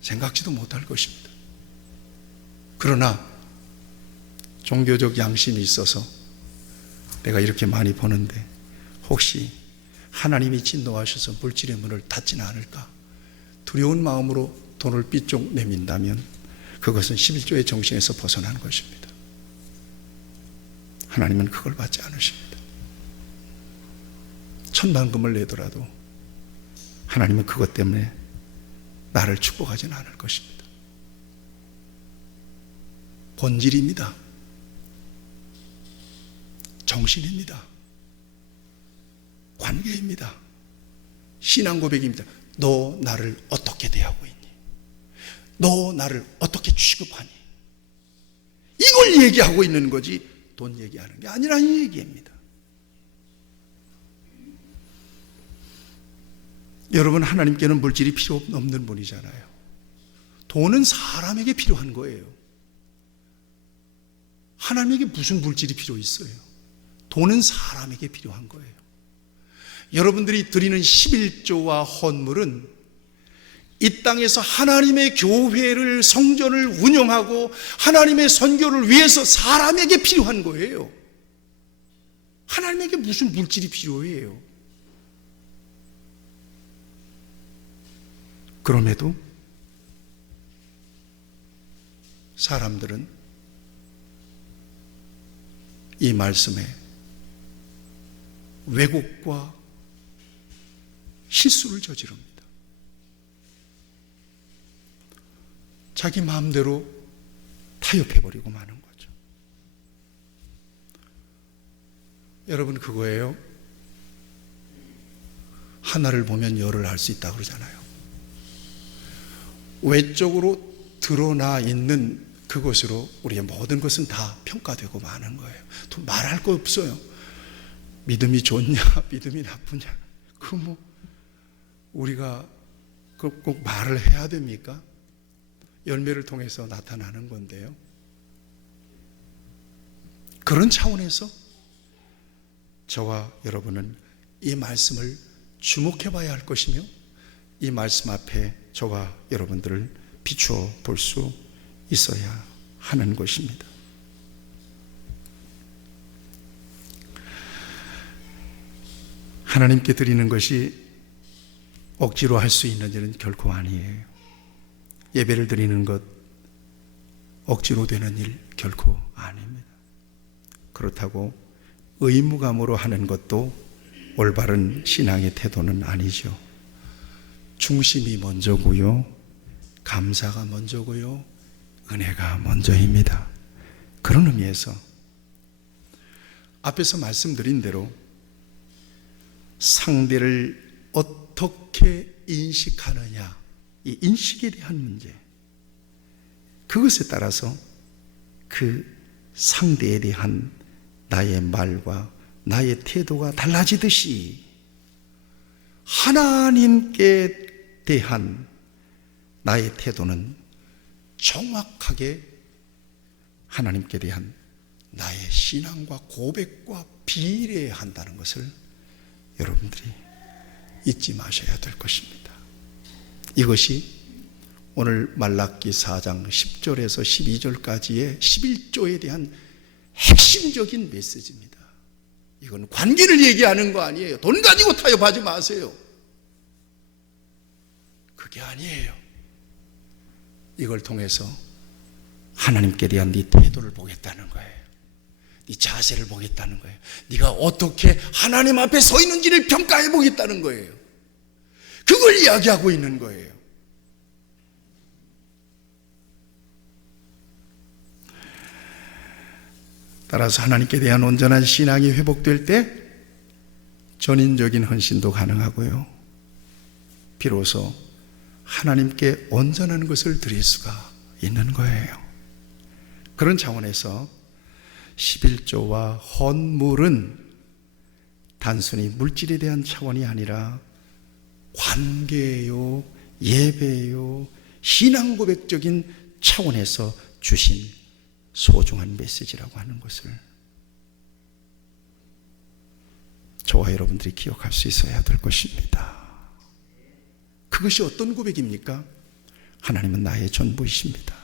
생각지도 못할 것입니다. 그러나 종교적 양심이 있어서 내가 이렇게 많이 버는데 혹시 하나님이 진노하셔서 물질의 문을 닫지는 않을까 두려운 마음으로 돈을 삐쭉 내민다면 그것은 11조의 정신에서 벗어난 것입니다. 하나님은 그걸 받지 않으십니다. 천만금을 내더라도 하나님은 그것 때문에 나를 축복하지는 않을 것입니다. 본질입니다. 정신입니다. 관계입니다. 신앙 고백입니다. 너 나를 어떻게 대하고 있니? 너 나를 어떻게 취급하니? 이걸 얘기하고 있는 거지 돈 얘기하는 게 아니라는 얘기입니다. 여러분 하나님께는 물질이 필요 없는 분이잖아요. 돈은 사람에게 필요한 거예요. 하나님에게 무슨 물질이 필요 있어요? 돈은 사람에게 필요한 거예요. 여러분들이 드리는 11조와 헌물은 이 땅에서 하나님의 교회를 성전을 운영하고 하나님의 선교를 위해서 사람에게 필요한 거예요. 하나님에게 무슨 물질이 필요해요? 그럼에도 사람들은 이 말씀에 왜곡과 실수를 저지릅니다. 자기 마음대로 타협해버리고 마는 거죠. 여러분 그거예요. 하나를 보면 열을 알 수 있다고 그러잖아요. 외적으로 드러나 있는 그것으로 우리의 모든 것은 다 평가되고 마는 거예요. 또 말할 거 없어요. 믿음이 좋냐, 믿음이 나쁘냐. 우리가 꼭 말을 해야 됩니까? 열매를 통해서 나타나는 건데요. 그런 차원에서 저와 여러분은 이 말씀을 주목해 봐야 할 것이며 이 말씀 앞에 저와 여러분들을 비추어 볼 수 있어야 하는 것입니다. 하나님께 드리는 것이 억지로 할 수 있는 일은 결코 아니에요. 예배를 드리는 것 억지로 되는 일 결코 아닙니다. 그렇다고 의무감으로 하는 것도 올바른 신앙의 태도는 아니죠. 중심이 먼저고요. 감사가 먼저고요. 은혜가 먼저입니다. 그런 의미에서 앞에서 말씀드린 대로 상대를 어떻게 인식하느냐, 이 인식에 대한 문제, 그것에 따라서 그 상대에 대한 나의 말과 나의 태도가 달라지듯이 하나님께 대한 나의 태도는 정확하게 하나님께 대한 나의 신앙과 고백과 비례해야 한다는 것을 여러분들이 잊지 마셔야 될 것입니다. 이것이 오늘 말라기 4장 10절에서 12절까지의 11조에 대한 핵심적인 메시지입니다. 이건 관계를 얘기하는 거 아니에요. 돈 가지고 타협하지 마세요. 그게 아니에요. 이걸 통해서 하나님께 대한 네 태도를 보겠다는 거예요. 네 자세를 보겠다는 거예요. 네가 어떻게 하나님 앞에 서 있는지를 평가해 보겠다는 거예요. 그걸 이야기하고 있는 거예요. 따라서 하나님께 대한 온전한 신앙이 회복될 때 전인적인 헌신도 가능하고요, 비로소 하나님께 온전한 것을 드릴 수가 있는 거예요. 그런 차원에서 11조와 헌물은 단순히 물질에 대한 차원이 아니라 관계예요, 예배예요, 신앙 고백적인 차원에서 주신 소중한 메시지라고 하는 것을 저와 여러분들이 기억할 수 있어야 될 것입니다. 그것이 어떤 고백입니까? 하나님은 나의 전부이십니다.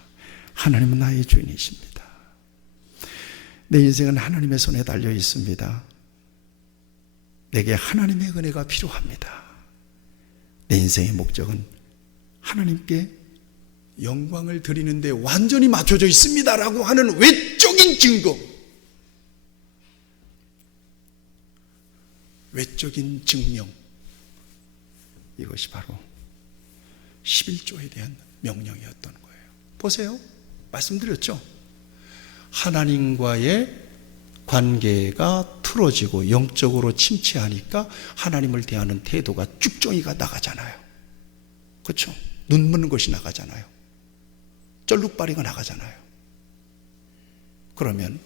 하나님은 나의 주인이십니다. 내 인생은 하나님의 손에 달려 있습니다. 내게 하나님의 은혜가 필요합니다. 내 인생의 목적은 하나님께 영광을 드리는데 완전히 맞춰져 있습니다라고 하는 외적인 증거, 외적인 증명, 이것이 바로 11조에 대한 명령이었던 거예요. 보세요, 말씀드렸죠. 하나님과의 관계가 틀어지고 영적으로 침체하니까 하나님을 대하는 태도가 쭉정이가 나가잖아요. 그렇죠? 눈 먹는 것이 나가잖아요. 쩔룩바리가 나가잖아요. 그러면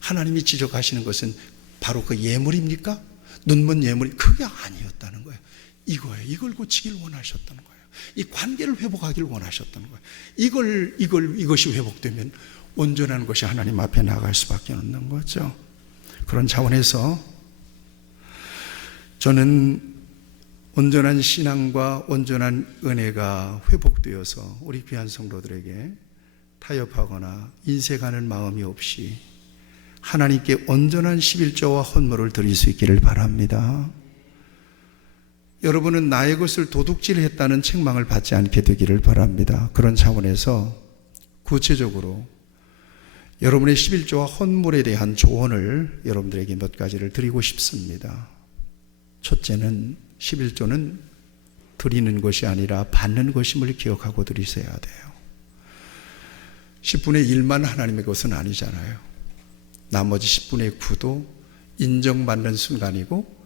하나님이 지적하시는 것은 바로 그 예물입니까? 눈먼 예물이 그게 아니었다는 거예요. 이거예요. 이걸 고치길 원하셨던 거예요. 이 관계를 회복하길 원하셨던 거예요. 이것이 회복되면 온전한 것이 하나님 앞에 나갈 수밖에 없는 거죠. 그런 차원에서 저는 온전한 신앙과 온전한 은혜가 회복되어서 우리 귀한 성도들에게 타협하거나 인색하는 마음이 없이 하나님께 온전한 11조와 헌물을 드릴 수 있기를 바랍니다. 여러분은 나의 것을 도둑질했다는 책망을 받지 않게 되기를 바랍니다. 그런 차원에서 구체적으로 여러분의 11조와 헌물에 대한 조언을 여러분들에게 몇 가지를 드리고 싶습니다. 첫째는 11조는 드리는 것이 아니라 받는 것임을 기억하고 드리셔야 돼요. 10분의 1만 하나님의 것은 아니잖아요. 나머지 10분의 9도 인정받는 순간이고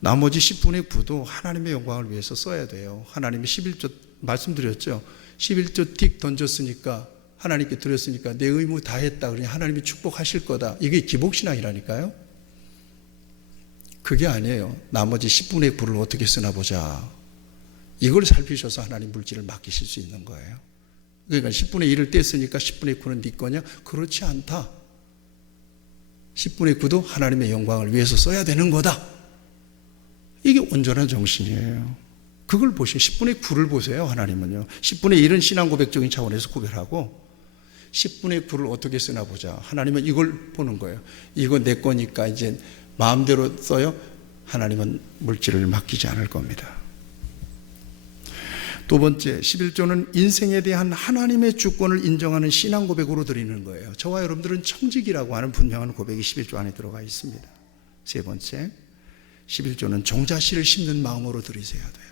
나머지 10분의 9도 하나님의 영광을 위해서 써야 돼요. 하나님이 11조 말씀드렸죠. 11조 틱 던졌으니까 하나님께 드렸으니까 내 의무 다 했다. 그러니 하나님이 축복하실 거다. 이게 기복신앙이라니까요. 그게 아니에요. 나머지 10분의 9를 어떻게 쓰나 보자. 이걸 살피셔서 하나님 물질을 맡기실 수 있는 거예요. 그러니까 10분의 1을 뗐으니까 10분의 9는 네 거냐? 그렇지 않다. 10분의 9도 하나님의 영광을 위해서 써야 되는 거다. 이게 온전한 정신이에요. 그걸 보시고 10분의 9를 보세요. 하나님은요. 10분의 1은 신앙 고백적인 차원에서 구별하고 10분의 9를 어떻게 쓰나 보자. 하나님은 이걸 보는 거예요. 이거 내 거니까 이제 마음대로 써요. 하나님은 물질을 맡기지 않을 겁니다. 두 번째, 11조는 인생에 대한 하나님의 주권을 인정하는 신앙 고백으로 드리는 거예요. 저와 여러분들은 청직이라고 하는 분명한 고백이 11조 안에 들어가 있습니다. 세 번째, 11조는 종자씨를 심는 마음으로 드리셔야 돼요.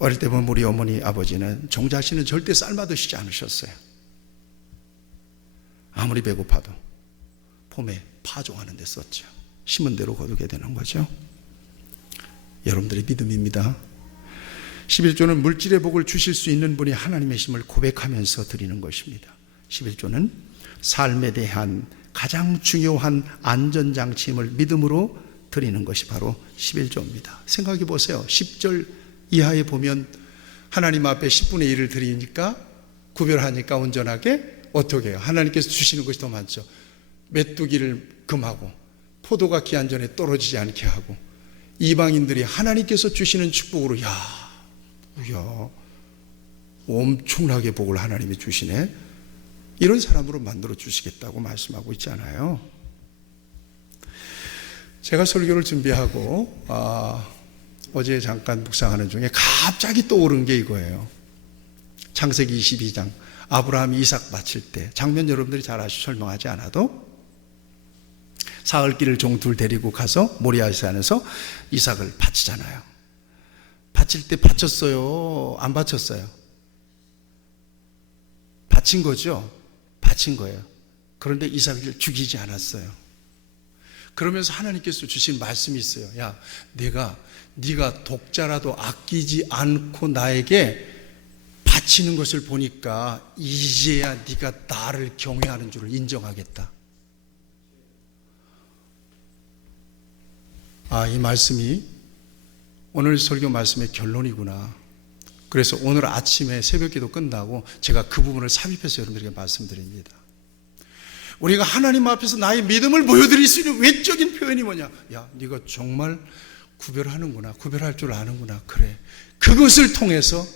어릴 때 보면 우리 어머니 아버지는 종자씨는 절대 삶아 드시지 않으셨어요. 아무리 배고파도 봄에 파종하는 데 썼죠. 심은 대로 거두게 되는 거죠. 여러분들의 믿음입니다. 11조는 물질의 복을 주실 수 있는 분이 하나님의 심을 고백하면서 드리는 것입니다. 11조는 삶에 대한 가장 중요한 안전장치임을 믿음으로 드리는 것이 바로 11조입니다. 생각해 보세요. 10절 이하에 보면 하나님 앞에 10분의 1을 드리니까 구별하니까 온전하게 어떻게 해요? 하나님께서 주시는 것이 더 많죠. 메뚜기를 금하고 포도가 기한 전에 떨어지지 않게 하고 이방인들이 하나님께서 주시는 축복으로 엄청나게 복을 하나님이 주시네. 이런 사람으로 만들어 주시겠다고 말씀하고 있잖아요. 제가 설교를 준비하고 어제 잠깐 묵상하는 중에 갑자기 떠오른 게 이거예요. 창세기 22장 아브라함이 이삭 바칠 때 장면 여러분들이 잘 아시죠? 설명하지 않아도 사흘길을 종 둘 데리고 가서 모리아산에서 이삭을 바치잖아요. 바칠 때 바쳤어요? 안 바쳤어요? 바친 거죠? 바친 거예요. 그런데 이삭을 죽이지 않았어요. 그러면서 하나님께서 주신 말씀이 있어요. 야, 네가 독자라도 아끼지 않고 나에게 바치는 것을 보니까 이제야 네가 나를 경외하는 줄을 인정하겠다. 이 말씀이 오늘 설교 말씀의 결론이구나. 그래서 오늘 아침에 새벽기도 끝나고 제가 그 부분을 삽입해서 여러분들에게 말씀드립니다. 우리가 하나님 앞에서 나의 믿음을 보여드릴 수 있는 외적인 표현이 뭐냐? 야, 네가 정말 구별하는구나. 구별할 줄 아는구나. 그래. 그것을 통해서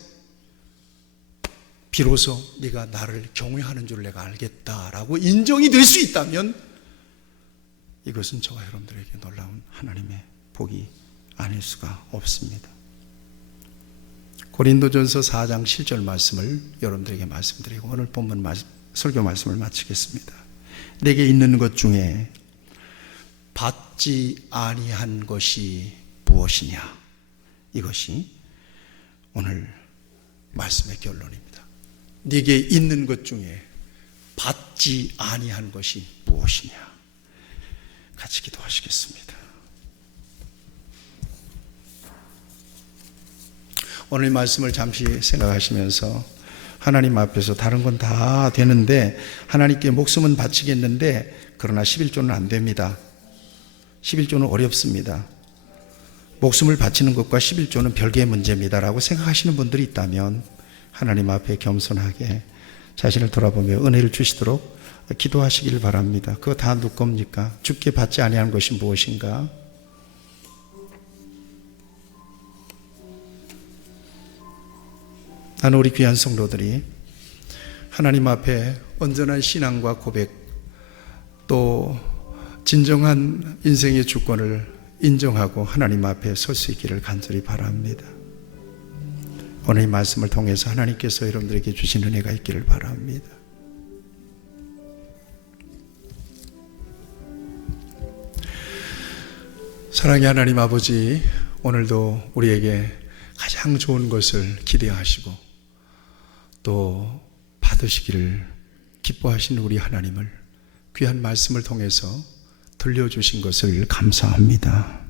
비로소 네가 나를 경외하는 줄 내가 알겠다라고 인정이 될 수 있다면 이것은 저와 여러분들에게 놀라운 하나님의 복이 아닐 수가 없습니다. 고린도전서 4장 7절 말씀을 여러분들에게 말씀드리고 오늘 본문 설교 말씀을 마치겠습니다. 내게 있는 것 중에 받지 아니한 것이 무엇이냐? 이것이 오늘 말씀의 결론입니다. 네게 있는 것 중에 받지 아니한 것이 무엇이냐? 같이 기도하시겠습니다. 오늘 말씀을 잠시 생각하시면서 하나님 앞에서 다른 건 다 되는데 하나님께 목숨은 바치겠는데 그러나 11조는 안 됩니다. 11조는 어렵습니다. 목숨을 바치는 것과 11조는 별개의 문제입니다라고 생각하시는 분들이 있다면 하나님 앞에 겸손하게 자신을 돌아보며 은혜를 주시도록 기도하시길 바랍니다. 그거 다 누구 겁니까? 주께 받지 아니한 것이 무엇인가? 나는 우리 귀한 성도들이 하나님 앞에 온전한 신앙과 고백 또 진정한 인생의 주권을 인정하고 하나님 앞에 설 수 있기를 간절히 바랍니다. 오늘 이 말씀을 통해서 하나님께서 여러분들에게 주신 은혜가 있기를 바랍니다. 사랑의 하나님 아버지, 오늘도 우리에게 가장 좋은 것을 기대하시고 또 받으시기를 기뻐하시는 우리 하나님을 귀한 말씀을 통해서 들려주신 것을 감사합니다.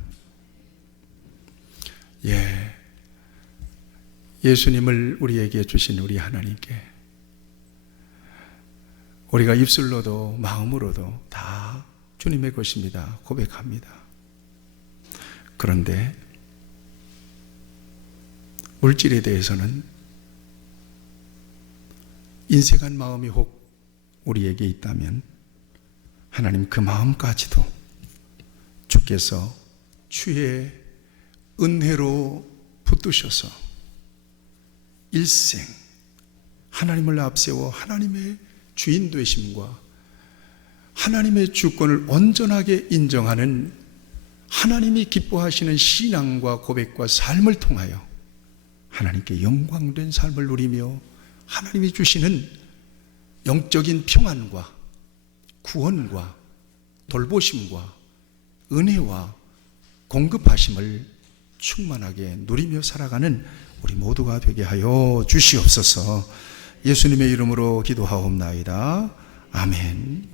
예수님을 우리에게 주신 우리 하나님께 우리가 입술로도 마음으로도 다 주님의 것입니다. 고백합니다. 그런데 물질에 대해서는 인색한 마음이 혹 우리에게 있다면 하나님 그 마음까지도 주께서 주의 은혜로 붙드셔서 일생 하나님을 앞세워 하나님의 주인 되심과 하나님의 주권을 온전하게 인정하는 하나님이 기뻐하시는 신앙과 고백과 삶을 통하여 하나님께 영광된 삶을 누리며 하나님이 주시는 영적인 평안과 구원과 돌보심과 은혜와 공급하심을 충만하게 누리며 살아가는 우리 모두가 되게 하여 주시옵소서. 예수님의 이름으로 기도하옵나이다. 아멘.